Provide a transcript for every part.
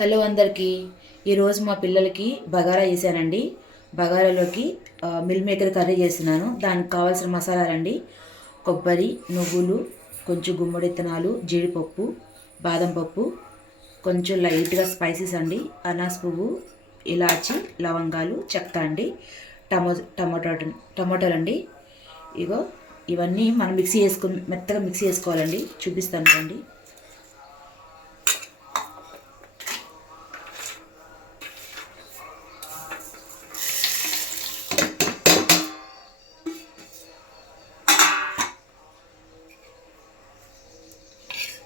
Hello అందరికీ. ఈరోజు మా పిల్లలకి బగారా చేశానండి. బగారాలోకి మిల్ మేకర్ కర్రీ చేస్తున్నాను. దానికి కావాల్సిన మసాలాలండి: కొబ్బరి, నువ్వులు, కొంచెం గుమ్మడి విత్తనాలు, జీడిపప్పు, బాదం పప్పు, కొంచెం లైట్గా స్పైసెస్ అండి, అనాస్ పువ్వు, ఇలాచి, లవంగాలు, చెక్క అండి, టమోటా టమోటాలు అండి. ఇగో ఇవన్నీ మనం మెత్తగా మిక్సీ చేసుకోవాలండి. చూపిస్తాను రండి.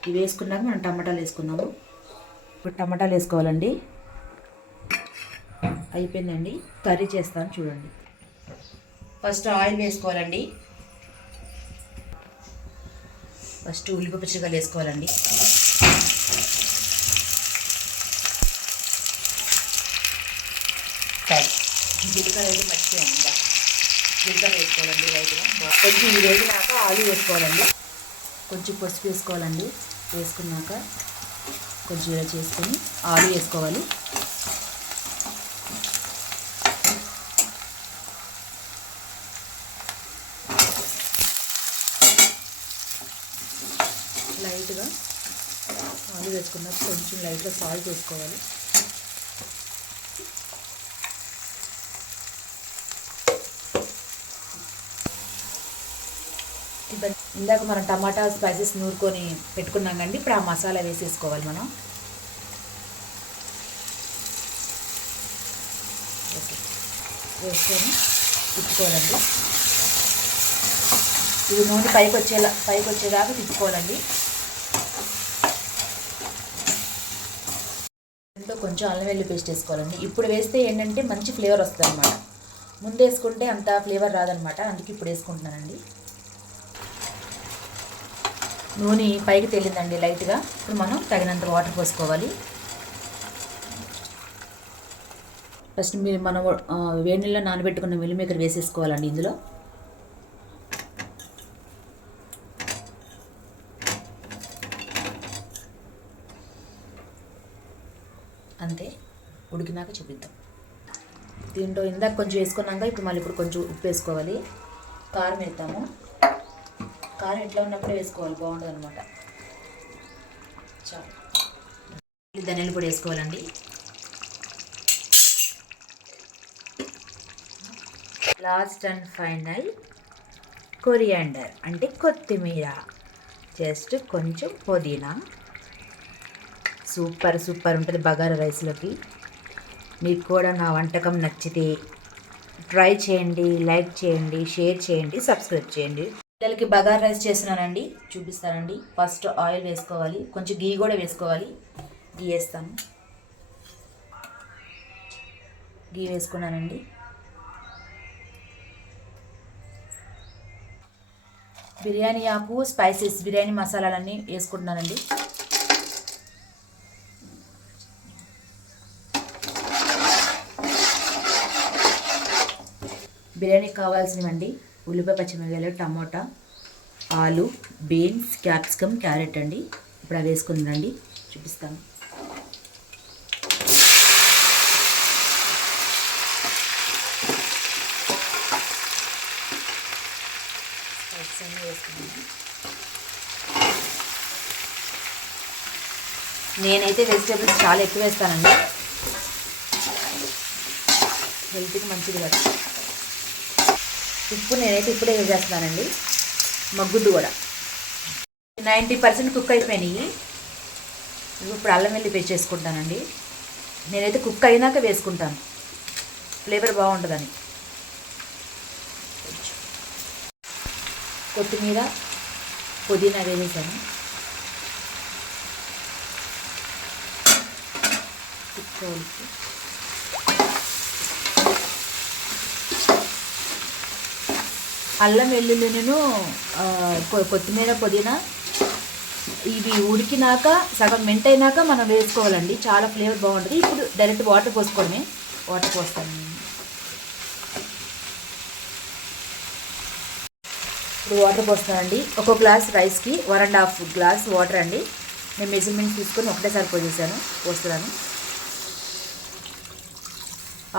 ఇవి వేసుకున్నాక మనం టమాటాలు వేసుకుందాము. ఇప్పుడు టమాటాలు వేసుకోవాలండి. అయిపోయిందండి. కర్రీ చేస్తాను చూడండి. ఫస్ట్ ఆయిల్ వేసుకోవాలండి. ఫస్ట్ ఉల్లిపాయ పచ్చిమిరపకాయలు వేసుకోవాలండి. జీలకర్ర అయితే మర్చిపోయాను. జీలకర్ర వేసుకోవాలండి లైట్గా. కొంచెం ఈ వేగినాక ఆలు వేసుకోవాలండి. కొంచెం పసుపు వేసుకోవాలండి. వేసుకున్నాక కొంచెం ఇలా చేసుకొని ఆలు వేసుకోవాలి. లైట్గా ఆలు వేసుకున్నాక కొంచెం లైట్గా సాల్ట్ వేసుకోవాలి. ఇందాక మనం టమాటా స్పైసెస్ నూరుకొని పెట్టుకున్నాం కండి. ఇప్పుడు ఆ మసాలా వేసేసుకోవాలి మనం. ఓకే, వేసుకొని తిప్పుకోవాలండి. ఇది నూనె పైకి వచ్చేదాకా తిప్పుకోవాలండి. దీంతో కొంచెం అల్లం వెల్లుల్లి పేస్ట్ వేసుకోవాలండి. ఇప్పుడు వేస్తే ఏంటంటే మంచి ఫ్లేవర్ వస్తుంది అనమాట. ముందు వేసుకుంటే అంత ఫ్లేవర్ రాదనమాట. అందుకే ఇప్పుడు వేసుకుంటున్నానండి. నూనె పైకి తేలిందండి లైట్గా. ఇప్పుడు మనం తగినంత వాటర్ పోసుకోవాలి. ఫస్ట్ మనం వేడి నీళ్ళలో నానబెట్టుకున్న మిల్ మేకర్ వేసేసుకోవాలండి ఇందులో. అంతే, ఉడికినాక చూపిద్దాం. దీంట్లో ఇందాక కొంచెం వేసుకున్నాక ఇప్పుడు కొంచెం ఉప్పు వేసుకోవాలి. కారం వేద్దాము. కారం ఎట్లా ఉన్నప్పుడే వేసుకోవాలి, బాగుంటుంది అనమాట. చాలు. ధనియాల పొడి వేసుకోవాలండి. లాస్ట్ అండ్ ఫైనల్ కొరియాండర్ అంటే కొత్తిమీర, జస్ట్ కొంచెం పుదీనా. సూపర్ ఉంటుంది బగారా రైస్లోకి. మీకు కూడా నా వంటకం నచ్చితే ట్రై చేయండి, లైక్ చేయండి, షేర్ చేయండి, సబ్స్క్రైబ్ చేయండి. పిల్లలకి బగారా రైస్ చేస్తున్నానండి, చూపిస్తానండి. ఫస్ట్ ఆయిల్ వేసుకోవాలి. కొంచెం గీ కూడా వేసుకోవాలి. గీ వేస్తాను. గీ వేసుకున్నానండి. బిర్యానీ ఆకు, స్పైసెస్, బిర్యానీ మసాలాలన్నీ వేసుకుంటున్నానండి. బిర్యానీకి కావాల్సినవండి: ఉల్లిపాయ, పచ్చిమిరపకాయలు, టమోటా, ఆలు, బీన్స్, క్యాప్సికమ్, క్యారెట్ అండి. ఇప్పుడు అవి వేసుకుందండి, చూపిస్తాను. నేనైతే వెజిటేబుల్స్ చాలా ఎక్కువ వేస్తానండి, హెల్త్కి మంచిది కదా. ఉప్పు నేనైతే ఇప్పుడే వేసేస్తున్నానండి. మగ్గుద్దు కూడా. 90% కుక్ అయిపోయినాయి. ఇప్పుడు అల్లం వెల్లి పేస్ట్ చేసుకుంటానండి. నేనైతే కుక్ అయినాక వేసుకుంటాను, ఫ్లేవర్ బాగుంటుందని. కొత్తిమీర, పుదీనా వేసేసాను. అల్లం వెల్లుల్లిను, కొత్తిమీర, పుదీనా ఇవి ఉడికినాక సగం మెంటైనాక మనం వేసుకోవాలండి. చాలా ఫ్లేవర్ బాగుంటుంది. ఇప్పుడు డైరెక్ట్ వాటర్ పోసుకోవడమే. వాటర్ పోస్తాను. ఇప్పుడు వాటర్ పోస్తానండి. ఒక గ్లాస్ రైస్కి 1.5 గ్లాస్ వాటర్ అండి. నేను మెజర్మెంట్ తీసుకొని ఒకటేసారి పోసేసాను, పోస్తున్నాను.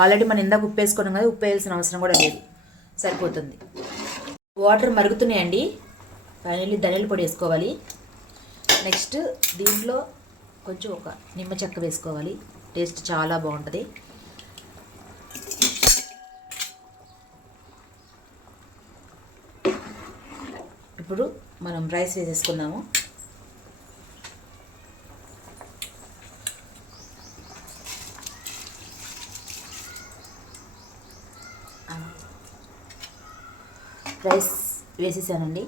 ఆల్రెడీ మనం ఇందాక ఉప్పు వేసుకున్నాం కదా, ఉప్పు వేయాల్సిన అవసరం కూడా లేదు, సరిపోతుంది. వాటర్ మరుగుతున్నాయండి. ఫైనల్లీ ధనియాల పొడి వేసుకోవాలి. నెక్స్ట్ దీంట్లో కొంచెం ఒక నిమ్మ చెక్క వేసుకోవాలి, టేస్ట్ చాలా బాగుంటుంది. ఇప్పుడు మనం రైస్ వేసేసుకున్నాము. రైస్ వేసేసానండి.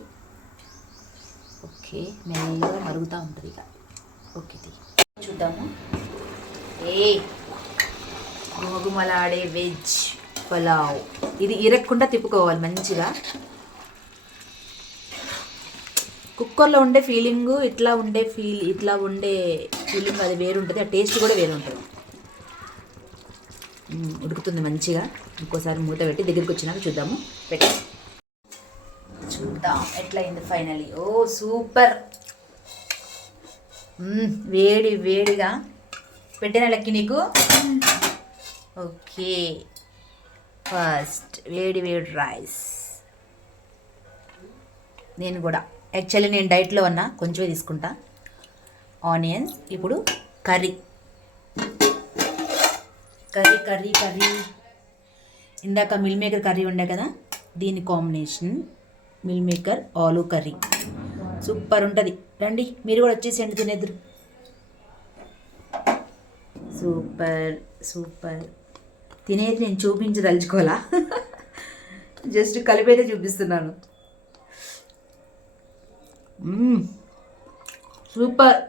ఓకే, మెల్లగా మరుగుతూ ఉంటుంది ఇక. ఓకే, చూద్దాము. గుమగుమలాడే వెజ్ పులావ్. ఇది ఇరక్కుండా తిప్పుకోవాలి మంచిగా. కుక్కర్లో ఉండే ఫీలింగు ఇట్లా ఉండే ఫీలింగ్ అది వేరుంటుంది, ఆ టేస్ట్ కూడా వేరుంటుంది. ఉడుకుతుంది మంచిగా. ఇంకోసారి మూత పెట్టి దగ్గరికి వచ్చినాక చూద్దాము. చూద్దాం ఎట్లయింది ఫైనలీ. ఓ సూపర్. వేడి వేడిగా పెట్టిన లెక్కి నీకు. ఓకే, ఫస్ట్ వేడి వేడి రైస్. నేను కూడా యాక్చువల్లీ నేను డైట్లో ఉన్నా, కొంచెమే తీసుకుంటా. ఆనియన్స్. ఇప్పుడు కర్రీ. ఇందాక మిల్ మేకర్ కర్రీ ఉండే కదా, దీని combination meal maker aloo curry super ఉంటుంది. రండి మీరు కూడా వచ్చేసేయండి, తినేద్దరు. సూపర్. తినేది నేను చూపించదలుచుకోవాలా, జస్ట్ కలిపైతే చూపిస్తున్నాను. సూపర్.